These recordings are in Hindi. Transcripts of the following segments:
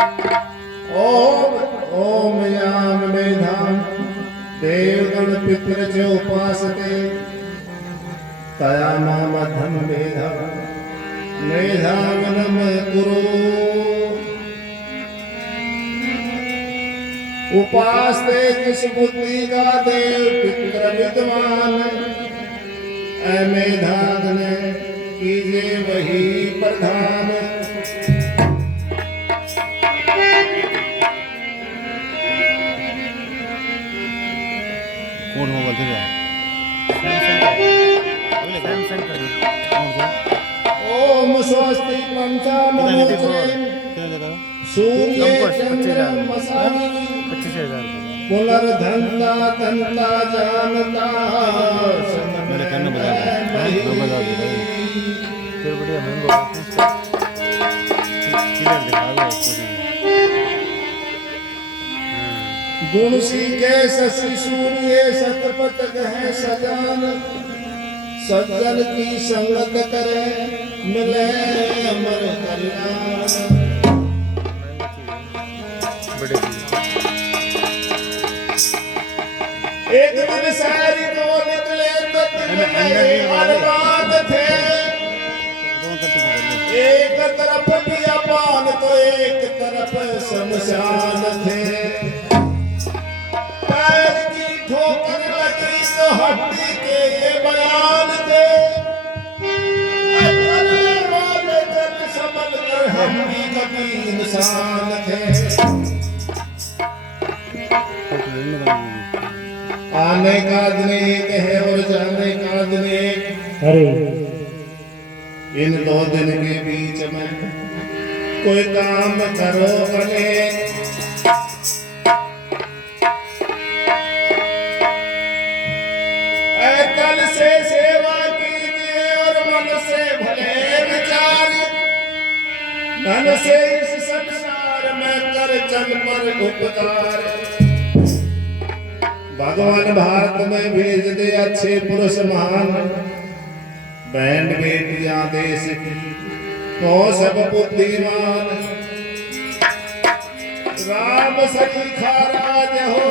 ओम ओम याम मेधाम देवगण पितृ च उपासते तया मध्यम मेधा मेधावनम कुरु उपासते किस बुद्धि का देव पितृ विद्वान मेधाग्न कीजे वही प्रधान। कौन मोबाइल दे रहा ओम स्वस्ति पंचामृते सूर्य चंद्र मसावि पुनर्धनता तंता जानता मेरे कहने बजा फिर बढ़िया महंगा गुण सीखे शशि सूर्य सतपथ है सजान सज्जन की संगत करे मिले अमर कल्याण। एक दिन सारी को निकले तो दिल में अरमान थे एक तरफ बियाबान तो एक तरफ शमशान थे पैर की ठोकर लगी तो हड्डी के ये बयान थे चलने वाले चल संभल कर हम भी कभी इंसान थे। आने का दिन एक है और जाने का दिन एक अरे इन दो दिन के बीच में कोई काम करो भले कल से सेवा कीजिए और मन से भले विचार धन से इस संसार में कर चल पर उपकार। भगवान भारत में भेज दे अच्छे पुरुष महान बैंड बेटियां देश की हो सब बुद्धिमान राम सखा राज हो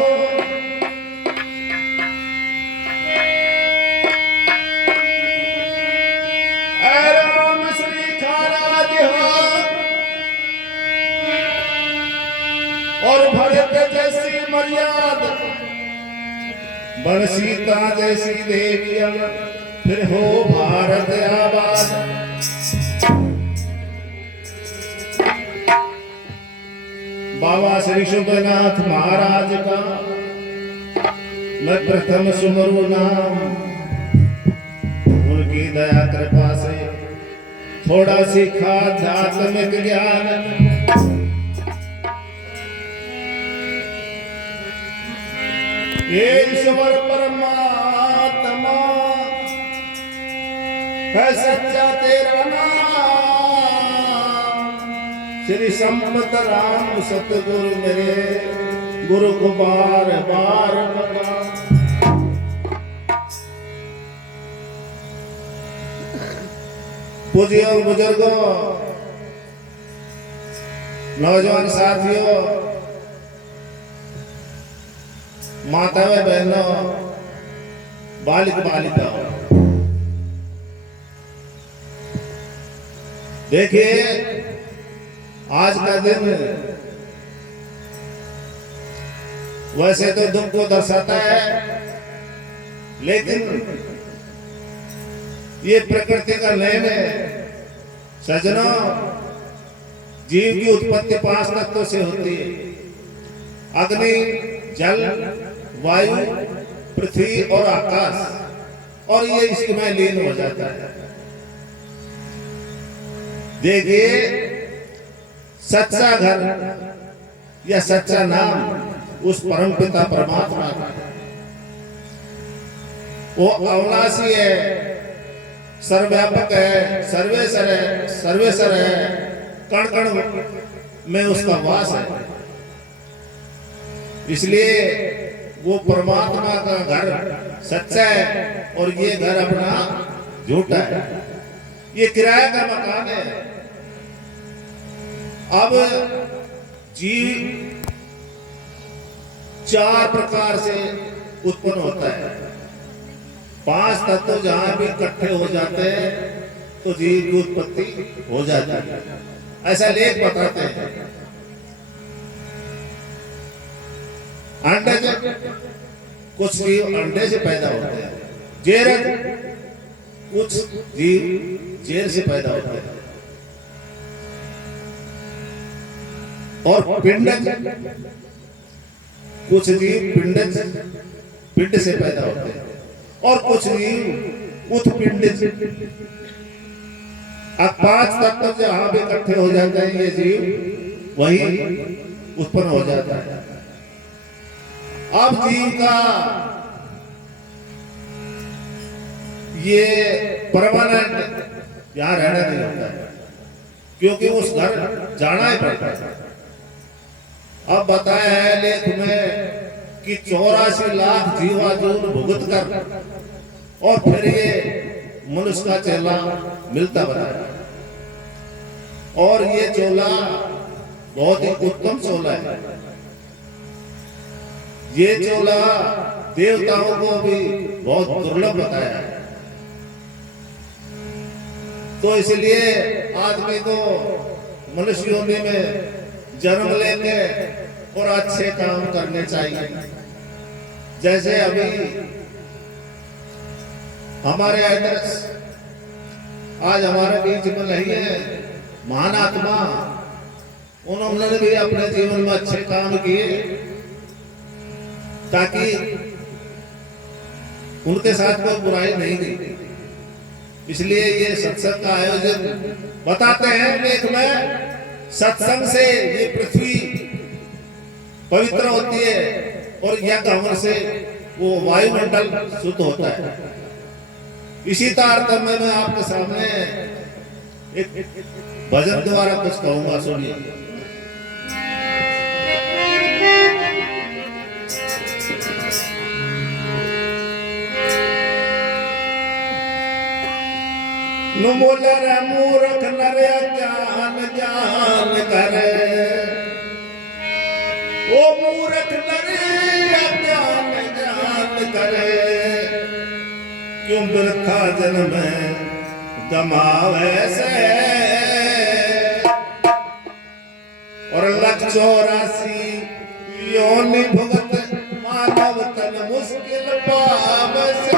राम सखा राज हो और भरत जैसी मर्यादा बन सीता जैसी देविया फिर हो भारत आबाद। बाबा श्री शुभनाथ महाराज का मैं प्रथम सुमरू नाम उनकी दया कृपा से थोड़ा सीखा आध्यात्मिक ज्ञान। ये ईश्वर परमात्मा है सच्चा तेरा नाम श्री संपत राम सतगुरु मेरे गुरु को बार बार बता। पूज्य बुजुर्गों नौजवान साथियों माताएं बहनों बालिक बालिका देखिए आज का दिन वैसे तो दुख को दर्शाता है लेकिन ये प्रकृति का नियम है सजनों। जीव की उत्पत्ति 5 तत्वों से होती है अग्नि जल वायु पृथ्वी और आकाश और ये इसमें लीन हो जाता है। देखिए सच्चा घर या सच्चा नाम उस परमपिता परमात्मा का वो अविनाशी है सर्वव्यापक है सर्वेश्वर है कण कण में उसका वास है। इसलिए वो परमात्मा का घर सच्चा है और ये घर अपना झूठा है। ये किराए का मकान है। अब जीव 4 प्रकार से उत्पन्न होता है। 5 तत्व जहां भी इकट्ठे हो जाते हैं तो जीव की उत्पत्ति हो जाती है, ऐसा लेख बताते हैं। अंडज, कुछ जीव अंडे से पैदा होते हैं। जेरज, कुछ जीव जेर से पैदा होते हैं। और पिंडज, कुछ जीव पिंड से पैदा होते हैं। और कुछ जीव उत्पिंडज। अब 5 तत्व जहां भी इकट्ठे हो जाते हैं ये जीव वही उत्पन्न हो जाता है। अब जीव का ये परमानेंट यहां रहना नहीं होता है, क्योंकि उस घर जाना ही पड़ता है। अब बताया है लेख में कि 84 लाख जीवाजून भुगत कर और फिर ये मनुष्य का चेला मिलता बताया। और ये चोला बहुत ही उत्तम चोला है। ये चोला देवताओं को भी बहुत दुर्लभ बताया है। तो इसलिए आदमी को मनुष्य योनि में जन्म लेके और अच्छे काम करने चाहिए। जैसे अभी हमारे आदर्श आज हमारे बीच में नहीं है, महान आत्मा, उन्होंने भी अपने जीवन में अच्छे काम किए ताकि उनके साथ कोई बुराई नहीं की। इसलिए ये सत्संग का आयोजन बताते हैं लेख में। सत्संग से ये पृथ्वी पवित्र होती है और यज्ञ हवन से वो वायुमंडल शुद्ध होता है। इसी तारतम्य में आपके सामने एक भजन द्वारा कुछ कहूंगा, सुनिए। नुमोलर मूर्ख नर ज्ञान जान करे, ओ मूर्ख नर ज्ञान जान करे, क्यों वृथा जन्म गमावे से। और 184 योनि भुगत मानव तन मुश्किल पाव से।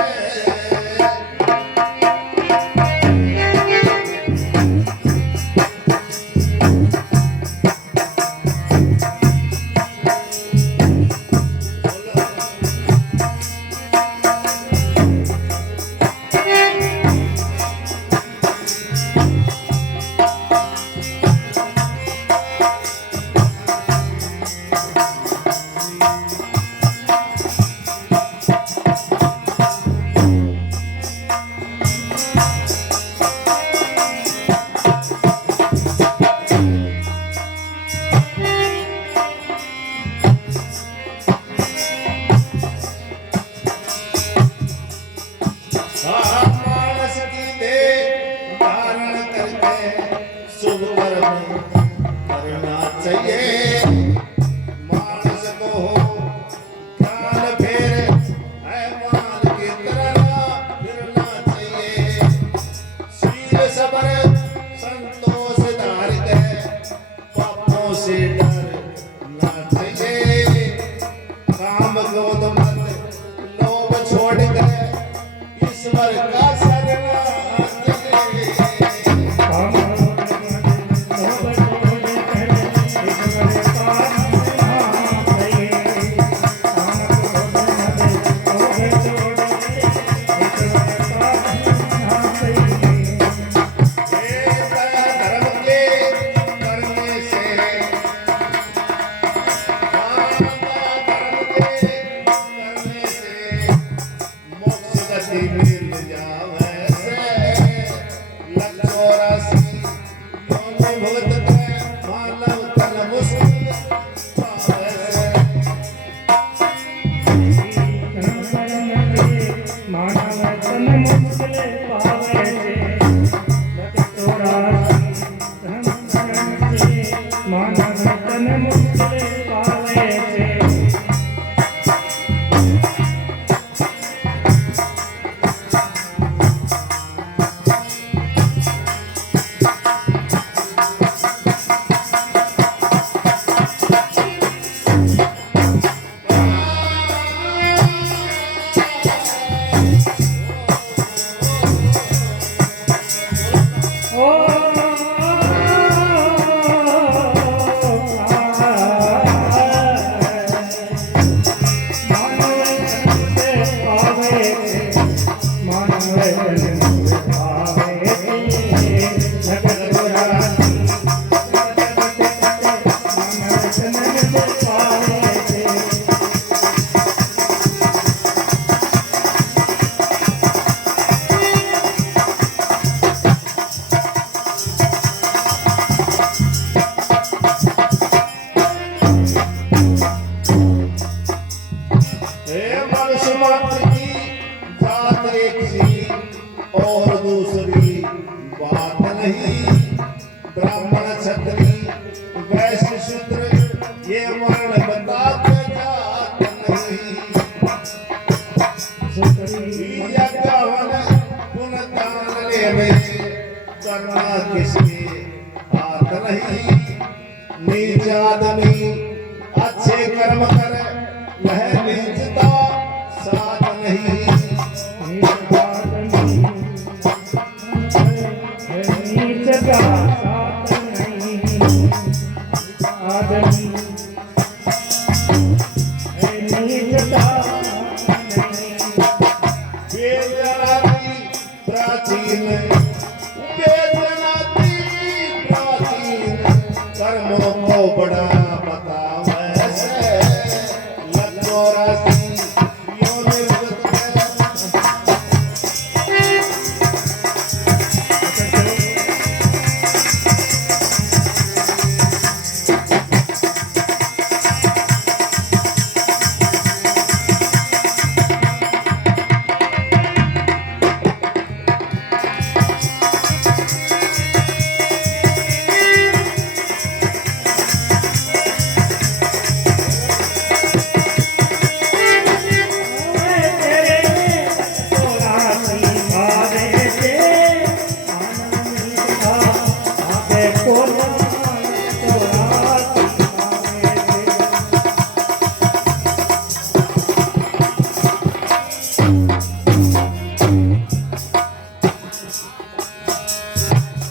मिल जावे। हे मनुष्य मात्र की जात एक सी और दूसरी बात नहीं। ब्राह्मण क्षत्रिय वैश्य शूद्र ये वर्ण बताते जात नहीं। यज्ञ हवन पुण्य दान लेने करना किसके हाथ नहीं। नीच आदमी अच्छे कर्म करे वह नीचता साथ नहीं। वेदनाती प्राचीन कर्मों को बड़ा बतावे से लखो राशि यो निर्गत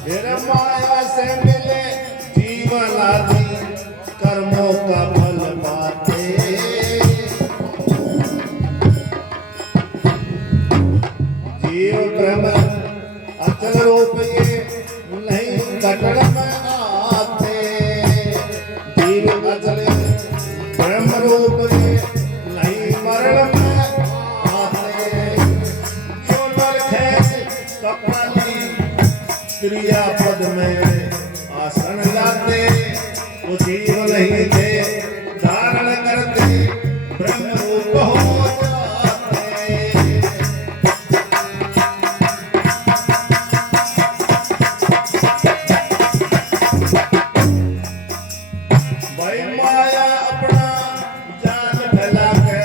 मेरे माया से मिले जीवन आदि कर्मों का फल पाते। जीव ब्रह्म अचल रूप ये नहीं कटड़ में आते। जीव अचल ब्रह्म रूप ये नहीं मरण में आते। जो नर खेच कपड़ी क्रिया पद में आसन लाते वो जीव नहीं थे धारण करते ब्रह्म रूप हो जाते। भाई माया अपना जाल फैला के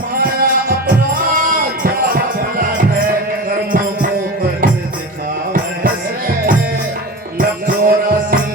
माया अपना जाल फैला के कर्मों को करके दिखावे से लखो राशि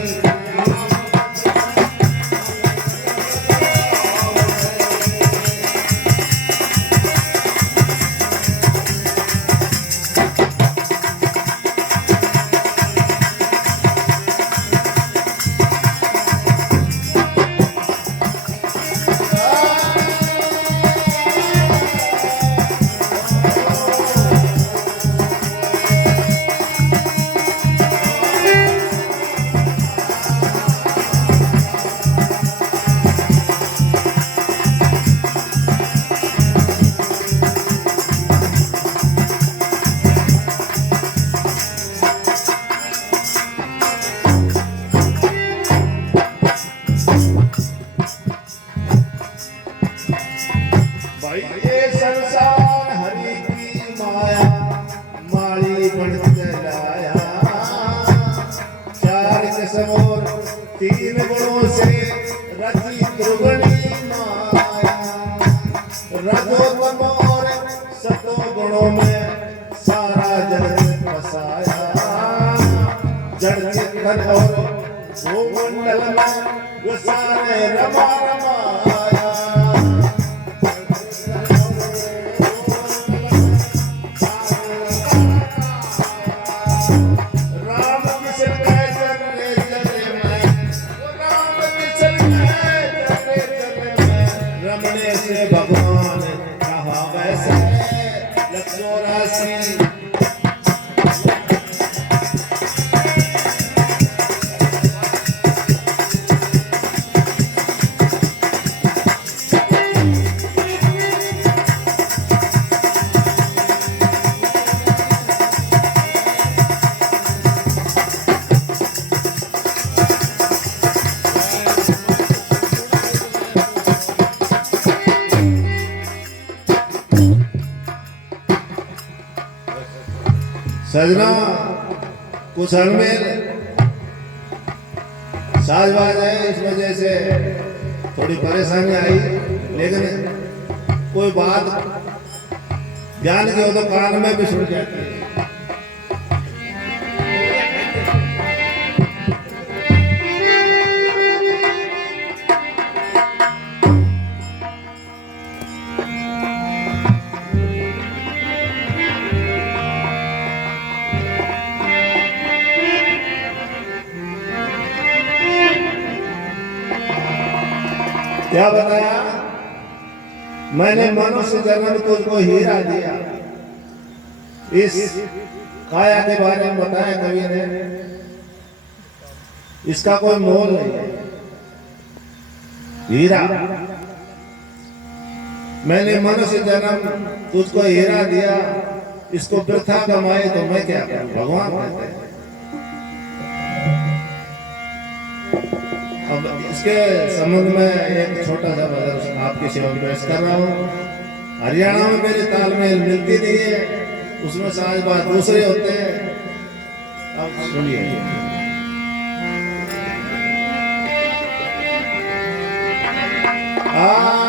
भाई ये संसार हरि की माया माली बन चलाया। चार कसमोर तीन गुणों से रची त्रिगुणी माया। रजो तमो और सतो गुणों में सारा जगत फसाया। जड़ चेतन और भूमंडल में वो सारे रमा रमाया। रमने से भगवान कहा वैसे लखो राशि सजना कुछ हलमेल साजबाज है, इस वजह से थोड़ी परेशानी आई, लेकिन कोई बात ज्ञान की हो तो कान में भी सुन जाती है। क्या बताया? मैंने मनुष्य जन्म तुझको हीरा दिया। इस काया के बारे में बताया कवि ने, इसका कोई मोल नहीं है। हीरा, मैंने मनुष्य जन्म तुझको हीरा दिया, इसको वृथा कमाए तो मैं क्या करूं, भगवान कहते हैं। अब इसके संबंध में एक छोटा सा भजन आपकी सेवा में पेश कर रहा हूँ। हरियाणा में मेरी तालमेल मिलती नहीं है, उसमें साज बात दूसरे होते हैं। अब सुनिए। आ